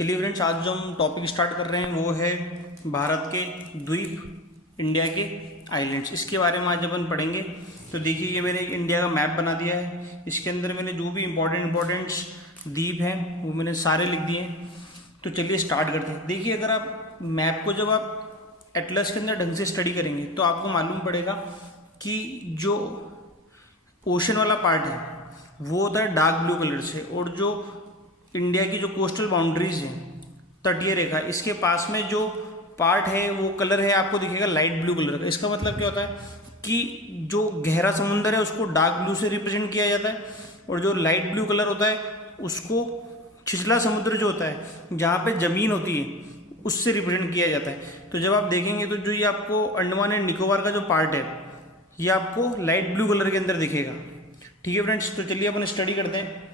चलिए फ्रेंड्स, आज जो हम टॉपिक स्टार्ट कर रहे हैं वो है भारत के द्वीप, इंडिया के आइलैंड्स। इसके बारे में आज अपन पढ़ेंगे। तो देखिए, ये मैंने एक इंडिया का मैप बना दिया है। इसके अंदर मैंने जो भी इम्पोर्टेंट्स द्वीप हैं वो मैंने सारे लिख दिए हैं। तो चलिए स्टार्ट करते हैं। देखिए, अगर आप मैप को जब आप एटलस के अंदर ढंग से स्टडी करेंगे तो आपको मालूम पड़ेगा कि जो ओशन वाला पार्ट है वो होता है डार्क ब्लू कलर से, और जो इंडिया की जो कोस्टल बाउंड्रीज हैं, तटीय रेखा, इसके पास में जो पार्ट है वो कलर है आपको दिखेगा लाइट ब्लू कलर का। इसका मतलब क्या होता है कि जो गहरा समुद्र है उसको डार्क ब्लू से रिप्रेजेंट किया जाता है, और जो लाइट ब्लू कलर होता है उसको छिछला समुद्र जो होता है जहाँ पे जमीन होती है उससे रिप्रेजेंट किया जाता है। तो जब आप देखेंगे तो जो ये आपको अंडमान एंड निकोबार का जो पार्ट है ये आपको लाइट ब्लू कलर के अंदर दिखेगा। ठीक है फ्रेंड्स, तो चलिए अपन स्टडी करते हैं।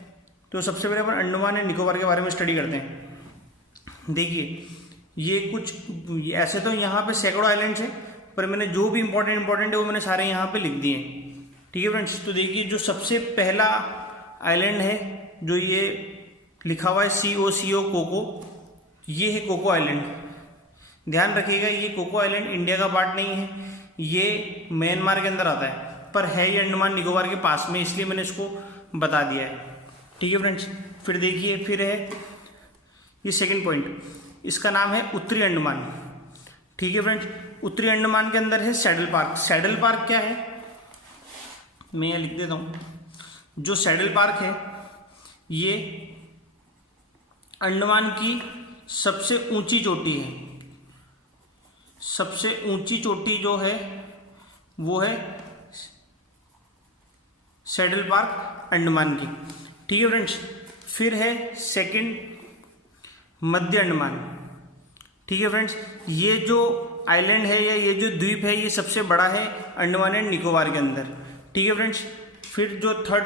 तो सबसे पहले अपन अंडमान एंड निकोबार के बारे में स्टडी करते हैं। देखिए, ये कुछ ऐसे तो यहाँ पे सैकड़ों आइलैंड्स हैं, पर मैंने जो भी इंपॉर्टेंट है वो मैंने सारे यहाँ पे लिख दिए हैं। ठीक है फ्रेंड्स, तो देखिए जो सबसे पहला आइलैंड है जो ये लिखा हुआ है COCO कोको, ये है कोको आइलैंड। ध्यान रखिएगा, ये कोको आइलैंड इंडिया का पार्ट नहीं है, ये म्यांमार के अंदर आता है, पर है ये अंडमान निकोबार के पास में, इसलिए मैंने इसको बता दिया है। ठीक है फ्रेंड्स, फिर देखिए, फिर है ये सेकंड पॉइंट, इसका नाम है उत्तरी अंडमान। ठीक है फ्रेंड्स, उत्तरी अंडमान के अंदर है सैडल पार्क। सैडल पार्क क्या है, मैं यहाँ लिख देता हूँ। जो सैडल पार्क है ये अंडमान की सबसे ऊंची चोटी है। सबसे ऊंची चोटी जो है वो है सैडल पार्क अंडमान की। ठीक है फ्रेंड्स, फिर है सेकंड मध्य अंडमान। ठीक है फ्रेंड्स, ये जो आइलैंड है या ये जो द्वीप है ये सबसे बड़ा है अंडमान एंड निकोबार के अंदर। ठीक है फ्रेंड्स, फिर जो थर्ड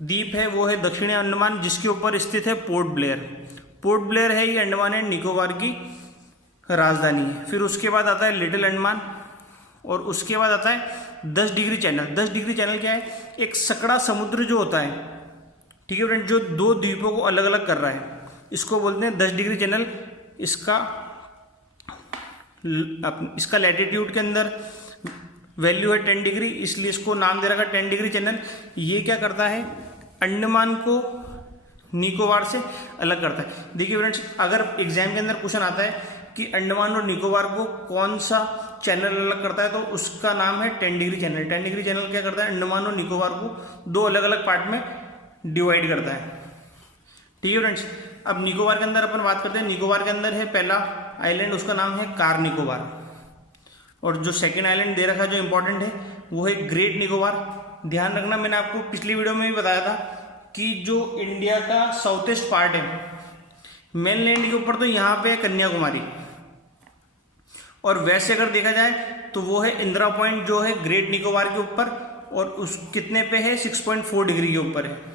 द्वीप है वो है दक्षिणी अंडमान, जिसके ऊपर स्थित है पोर्ट ब्लेयर। पोर्ट ब्लेयर है ये अंडमान एंड निकोबार की राजधानी है। फिर उसके बाद आता है लिटिल अंडमान, और उसके बाद आता है 10 डिग्री चैनल। 10 डिग्री चैनल क्या है, एक सकड़ा समुद्र जो होता है, ठीक है फ्रेंड, जो दो द्वीपों को अलग अलग कर रहा है, इसको बोलते हैं 10 डिग्री चैनल। इसका लैटिट्यूड के अंदर वैल्यू है 10 डिग्री, इसलिए इसको नाम दे रखा 10 डिग्री चैनल। ये क्या करता है, अंडमान को निकोबार से अलग करता है। देखिए फ्रेंड्स, अगर एग्जाम के अंदर क्वेश्चन आता है कि अंडमान और निकोबार को कौन सा चैनल अलग करता है, तो उसका नाम है 10 डिग्री चैनल। 10 डिग्री चैनल क्या करता है, अंडमान और निकोबार को दो अलग अलग पार्ट में डिवाइड करता है। ठीक है फ्रेंड्स, अब निकोबार के अंदर अपन बात करते हैं। निकोबार के अंदर है पहला आइलैंड, उसका नाम है कार निकोबार, और जो सेकंड आइलैंड दे रखा है जो इंपॉर्टेंट है वो है ग्रेट निकोबार। ध्यान रखना, मैंने आपको पिछली वीडियो में भी बताया था कि जो इंडिया का साउथ ईस्ट पार्ट है मेनलैंड के ऊपर, तो यहाँ पे है कन्याकुमारी, और वैसे अगर देखा जाए तो वो है इंदिरा पॉइंट जो है ग्रेट निकोबार के ऊपर, और उस कितने पे है, 6.4 डिग्री के ऊपर है।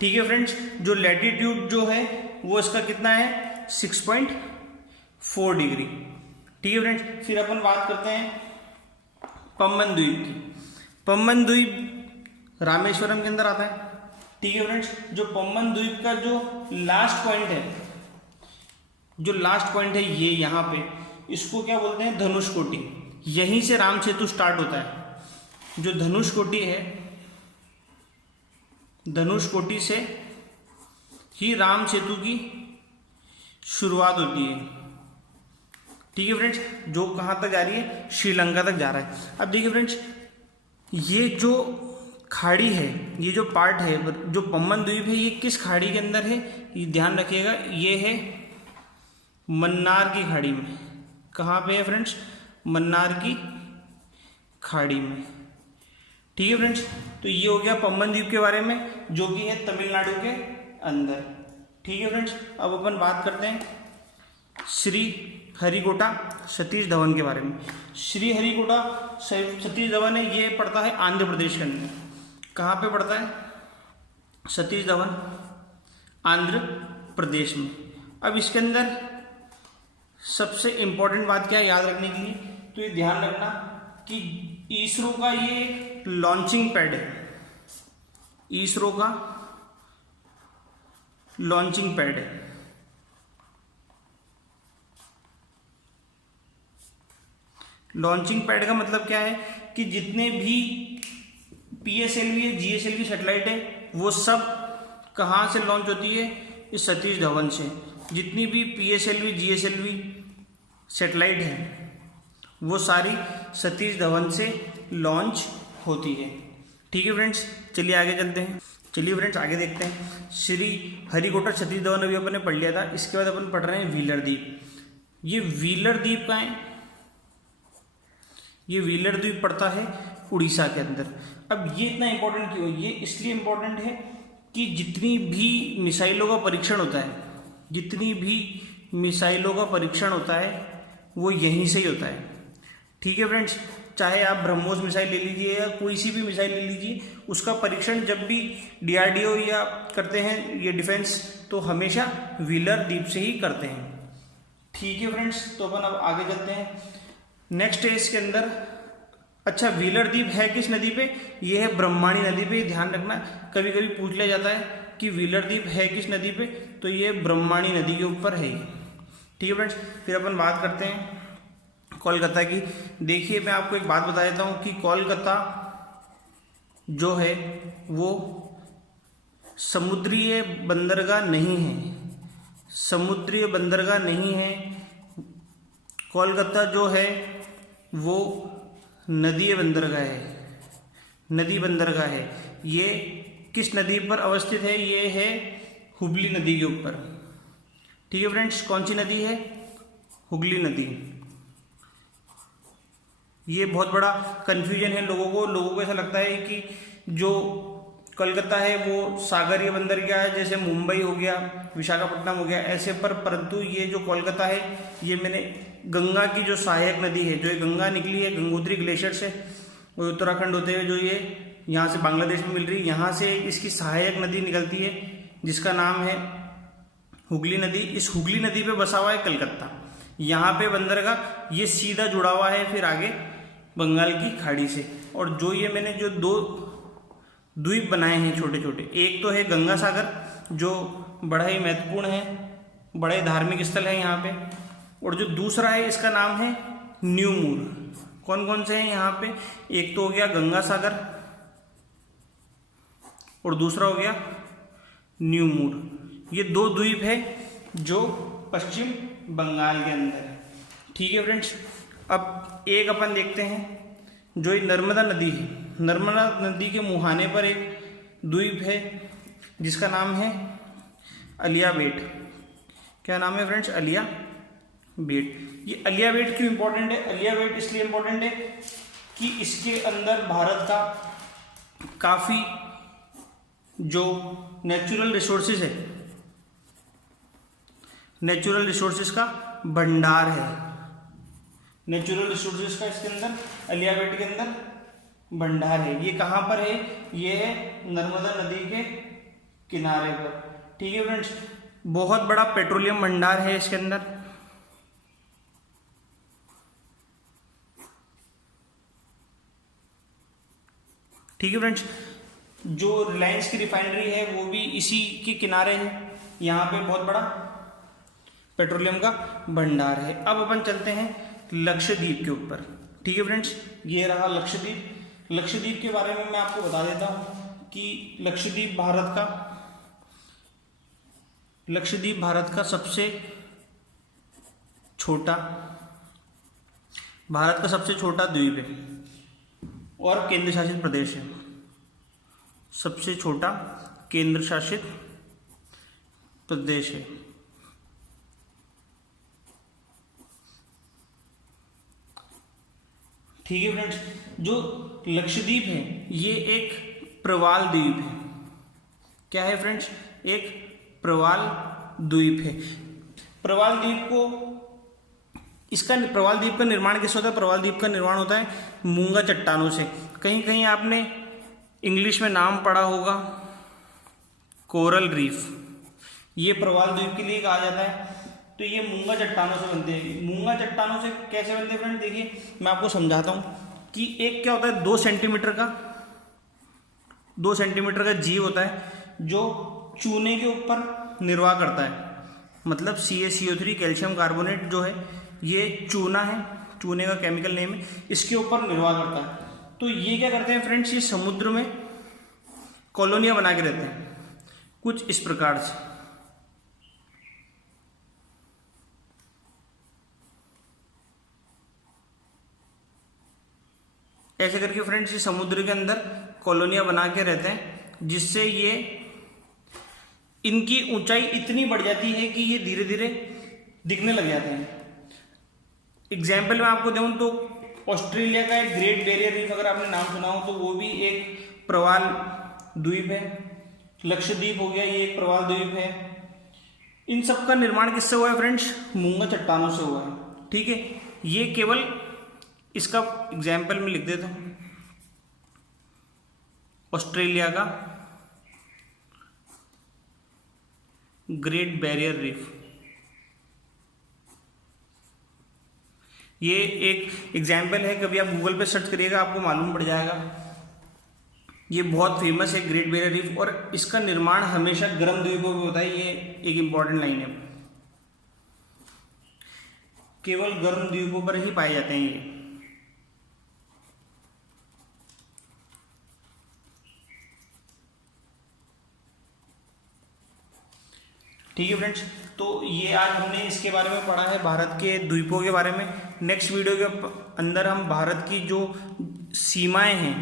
ठीक है फ्रेंड्स, जो लैटिट्यूड जो है वो इसका कितना है, 6.4 डिग्री। ठीक है फ्रेंड्स, फिर अपन बात करते हैं पम्बन द्वीप की। पम्बन द्वीप रामेश्वरम के अंदर आता है। ठीक है फ्रेंड्स, जो पम्बन द्वीप का जो लास्ट पॉइंट है, जो लास्ट पॉइंट है ये यहाँ पे, इसको क्या बोलते हैं, धनुषकोटी। यहीं से राम सेतु स्टार्ट होता है। जो धनुषकोटी है, धनुषकोटी से ही राम सेतु की शुरुआत होती है। ठीक है फ्रेंड्स, जो कहाँ तक जा रही है, श्रीलंका तक जा रहा है। अब देखिए फ्रेंड्स, ये जो खाड़ी है, ये जो पार्ट है, जो पम्बन द्वीप है, ये किस खाड़ी के अंदर है, ये ध्यान रखिएगा, ये है मन्नार की खाड़ी में। कहाँ पे है फ्रेंड्स, मन्नार की खाड़ी में। ठीक है फ्रेंड्स, तो ये हो गया पम्बन द्वीप के बारे में, जो कि है तमिलनाडु के अंदर। ठीक है फ्रेंड्स, अब अपन बात करते हैं श्री हरिकोटा सतीश धवन के बारे में। श्री हरिकोटा सतीश धवन है, ये पड़ता है आंध्र प्रदेश के अंदर। कहाँ पे पड़ता है सतीश धवन, आंध्र प्रदेश में। अब इसके अंदर सबसे इंपॉर्टेंट बात क्या है याद रखने के लिए, तो ये ध्यान रखना कि इसरो का ये लॉन्चिंग पैड है। इसरो का लॉन्चिंग पैड है। लॉन्चिंग पैड का मतलब क्या है कि जितने भी PSLV है, GSLV सैटेलाइट है, वो सब कहाँ से लॉन्च होती है? इस सतीश धवन से। जितनी भी PSLV GSLV सैटेलाइट है वो सारी सतीश धवन से लॉन्च होती है। ठीक है फ्रेंड्स, चलिए आगे चलते हैं। चलिए फ्रेंड्स आगे देखते हैं। श्री हरिकोटा सतीश धवन अभी अपन ने पढ़ लिया था। इसके बाद अपन पढ़ रहे हैं व्हीलर द्वीप। ये व्हीलर द्वीप कहाँ है? ये व्हीलर द्वीप पड़ता है उड़ीसा के अंदर। अब ये इतना इंपॉर्टेंट क्यों? ये इसलिए इंपॉर्टेंट है कि जितनी भी मिसाइलों का परीक्षण होता है, जितनी भी मिसाइलों का परीक्षण होता है वो यहीं से ही होता है। ठीक है फ्रेंड्स, चाहे आप ब्रह्मोस मिसाइल ले लीजिए या कोई सी भी मिसाइल ले लीजिए, उसका परीक्षण जब भी DRDO या करते हैं ये डिफेंस, तो हमेशा व्हीलर द्वीप से ही करते हैं। ठीक है फ्रेंड्स, तो अपन अब आगे चलते हैं। नेक्स्ट है इसके अंदर, अच्छा व्हीलर द्वीप है किस नदी पे? ये है ब्रह्माणी नदी पे। ध्यान रखना, कभी कभी पूछ लिया जाता है कि व्हीलर द्वीप है किस नदी पे, तो ये ब्रह्माणी नदी के ऊपर है। ठीक है फ्रेंड्स, फिर अपन बात करते हैं कोलकाता की। देखिए मैं आपको एक बात बता देता हूँ कि कोलकाता जो है वो समुद्रीय बंदरगाह नहीं है, समुद्रीय बंदरगाह नहीं है। कोलकाता जो है वो नदीय बंदरगाह है, नदी बंदरगाह है। ये किस नदी पर अवस्थित है? ये है हुगली नदी के ऊपर। ठीक है फ्रेंड्स, कौन सी नदी है? हुगली नदी। ये बहुत बड़ा कंफ्यूजन है लोगों को ऐसा लगता है कि जो कोलकाता है वो सागरीय बंदरगाह है, जैसे मुंबई हो गया, विशाखापट्टनम हो गया ऐसे, परंतु ये जो कोलकाता है ये मैंने गंगा की जो सहायक नदी है, जो ये गंगा निकली है गंगोत्री ग्लेशियर से, वो उत्तराखंड होते हुए जो ये यहाँ से बांग्लादेश में मिल रही है, यहाँ से इसकी सहायक नदी निकलती है जिसका नाम है हुगली नदी। इस हुगली नदी पे बसा हुआ है कलकत्ता। यहाँ पे बंदरगाह ये सीधा जुड़ा हुआ है फिर आगे बंगाल की खाड़ी से। और जो ये मैंने जो दो द्वीप बनाए हैं छोटे छोटे, एक तो है गंगा सागर जो बड़ा ही महत्वपूर्ण है, बड़े धार्मिक स्थल है यहाँ पे, और जो दूसरा है इसका नाम है न्यू मूर। कौन कौन से हैं यहाँ पे? एक तो हो गया गंगा सागर और दूसरा हो गया न्यू मूर। ये दो द्वीप है जो पश्चिम बंगाल के अंदर है। ठीक है फ्रेंड्स, अब एक अपन देखते हैं जो ये नर्मदा नदी है। नर्मदा नदी के मुहाने पर एक द्वीप है जिसका नाम है अलिया बेट। क्या नाम है फ्रेंड्स? अलिया बेट। ये अलिया बेट क्यों इंपॉर्टेंट है? अलिया बेट इसलिए इंपॉर्टेंट है कि इसके अंदर भारत का काफ़ी जो नेचुरल रिसोर्सेज है, नेचुरल रिसोर्सेज का भंडार है। नेचुरल रिसोर्सेज का इसके अंदर अलिया बेट के अंदर भंडार है। ये कहाँ पर है? ये है नर्मदा नदी के किनारे पर। ठीक है फ्रेंड्स, बहुत बड़ा पेट्रोलियम भंडार है इसके अंदर। ठीक है फ्रेंड्स, जो रिलायंस की रिफाइनरी है वो भी इसी के किनारे है। यहाँ पे बहुत बड़ा पेट्रोलियम का भंडार है। अब अपन चलते हैं लक्षद्वीप के ऊपर। ठीक है फ्रेंड्स, ये रहा लक्षद्वीप। लक्षद्वीप के बारे में मैं आपको बता देता हूँ कि लक्षद्वीप भारत का सबसे छोटा द्वीप है और केंद्र शासित प्रदेश है। सबसे छोटा केंद्र शासित प्रदेश है। ठीक है फ्रेंड्स, जो लक्षद्वीप है ये एक प्रवाल द्वीप है। क्या है फ्रेंड्स? एक प्रवाल द्वीप है। प्रवाल द्वीप का निर्माण किससे होता है? प्रवाल द्वीप का निर्माण होता है मूंगा चट्टानों से। कहीं कहीं आपने इंग्लिश में नाम पढ़ा होगा कोरल रीफ। ये प्रवाल द्वीप के लिए कहा जाता है। तो ये मूंगा चट्टानों से बनते हैं। मूंगा चट्टानों से कैसे बनते हैं फ्रेंड? देखिए मैं आपको समझाता हूँ कि एक क्या होता है 2 सेंटीमीटर का जीव होता है जो चूने के ऊपर निर्वाह करता है। मतलब CaCO3 कैल्शियम कार्बोनेट जो है ये चूना है। चूने का केमिकल नेम है, इसके ऊपर निर्भर करता है। तो ये क्या करते हैं फ्रेंड्स, ये समुद्र में कॉलोनियां बना के रहते हैं कुछ इस प्रकार से। ऐसे करके फ्रेंड्स ये समुद्र के अंदर कॉलोनियां बना के रहते हैं, जिससे ये इनकी ऊंचाई इतनी बढ़ जाती है कि ये धीरे धीरे दिखने लग जाते हैं। एग्जाम्पल मैं आपको दूं तो ऑस्ट्रेलिया का एक ग्रेट बैरियर रीफ अगर आपने नाम सुना हो तो वो भी एक प्रवाल द्वीप है। लक्षद्वीप हो गया, ये एक प्रवाल द्वीप है। इन सब का निर्माण किससे हुआ है फ्रेंड्स, मूंगा चट्टानों से हुआ है। ठीक है, ये केवल इसका एग्जाम्पल में लिख देता हूं, ऑस्ट्रेलिया का ग्रेट बैरियर रीफ, ये एक एग्जाम्पल है। कभी आप गूगल पे सर्च करिएगा आपको मालूम पड़ जाएगा। ये बहुत फेमस है ग्रेट बैरियर रीफ, और इसका निर्माण हमेशा गर्म द्वीपों में होता है। ये एक इंपॉर्टेंट लाइन है, केवल गर्म द्वीपों पर ही पाए जाते हैं ये। ठीक है फ्रेंड्स, तो ये आज हमने इसके बारे में पढ़ा है, भारत के द्वीपों के बारे में। नेक्स्ट वीडियो के अंदर हम भारत की जो सीमाएं हैं,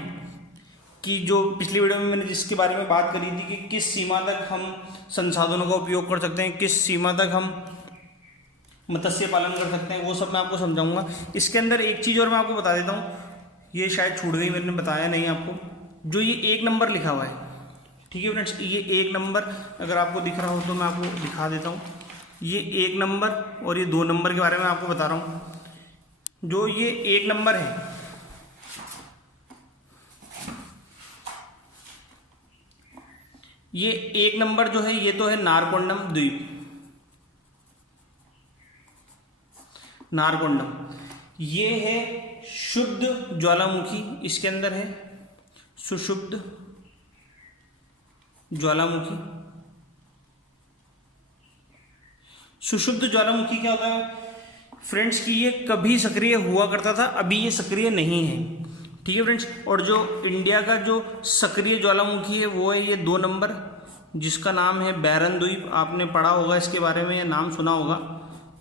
कि जो पिछली वीडियो में मैंने जिसके बारे में बात करी थी कि किस सीमा तक हम संसाधनों का उपयोग कर सकते हैं, किस सीमा तक हम मत्स्य पालन कर सकते हैं, वो सब मैं आपको समझाऊंगा। इसके अंदर एक चीज़ और मैं आपको बता देता हूँ, ये शायद छूट गई, मैंने बताया नहीं आपको, जो ये 1 नंबर लिखा हुआ है। ठीक है फ्रेंड्स, ये 1 नंबर अगर आपको दिख रहा हो तो मैं आपको दिखा देता हूँ। ये 1 नंबर और ये 2 नंबर के बारे में आपको बता रहा हूँ। जो ये 1 नंबर है, ये 1 नंबर जो है ये तो है नारकोंडम द्वीप, नारकोंडम। ये है शुद्ध ज्वालामुखी, इसके अंदर है सुषुप्त ज्वालामुखी। सुषुप्त ज्वालामुखी क्या होता है फ्रेंड्स, कि ये कभी सक्रिय हुआ करता था, अभी ये सक्रिय नहीं है। ठीक है फ्रेंड्स, और जो इंडिया का जो सक्रिय ज्वालामुखी है वो है ये 2 नंबर, जिसका नाम है बैरन द्वीप। आपने पढ़ा होगा इसके बारे में या नाम सुना होगा,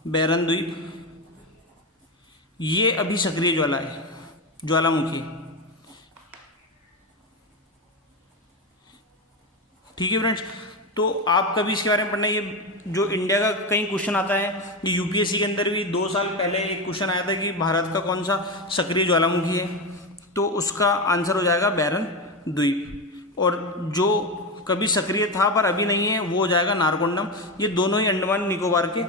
बैरन द्वीप। ये अभी सक्रिय ज्वालामुखी। ठीक है फ्रेंड्स, तो आप कभी इसके बारे में पढ़ना। ये जो इंडिया का कई क्वेश्चन आता है, ये यूपीएससी के अंदर भी 2 साल पहले एक क्वेश्चन आया था कि भारत का कौन सा सक्रिय ज्वालामुखी है, तो उसका आंसर हो जाएगा बैरन द्वीप। और जो कभी सक्रिय था पर अभी नहीं है वो हो जाएगा नारकोंडम। ये दोनों ही अंडमान निकोबार के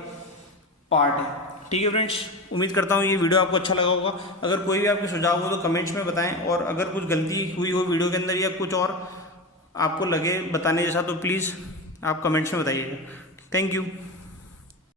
पार्ट है। ठीक है फ्रेंड्स, उम्मीद करता हूँ ये वीडियो आपको अच्छा लगा होगा। अगर कोई भी आपके सुझाव हो तो कमेंट्स में बताएं, और अगर कुछ गलती हुई हो वीडियो के अंदर या कुछ और आपको लगे बताने जैसा तो प्लीज़ आप कमेंट्स में बताइएगा। Thank you.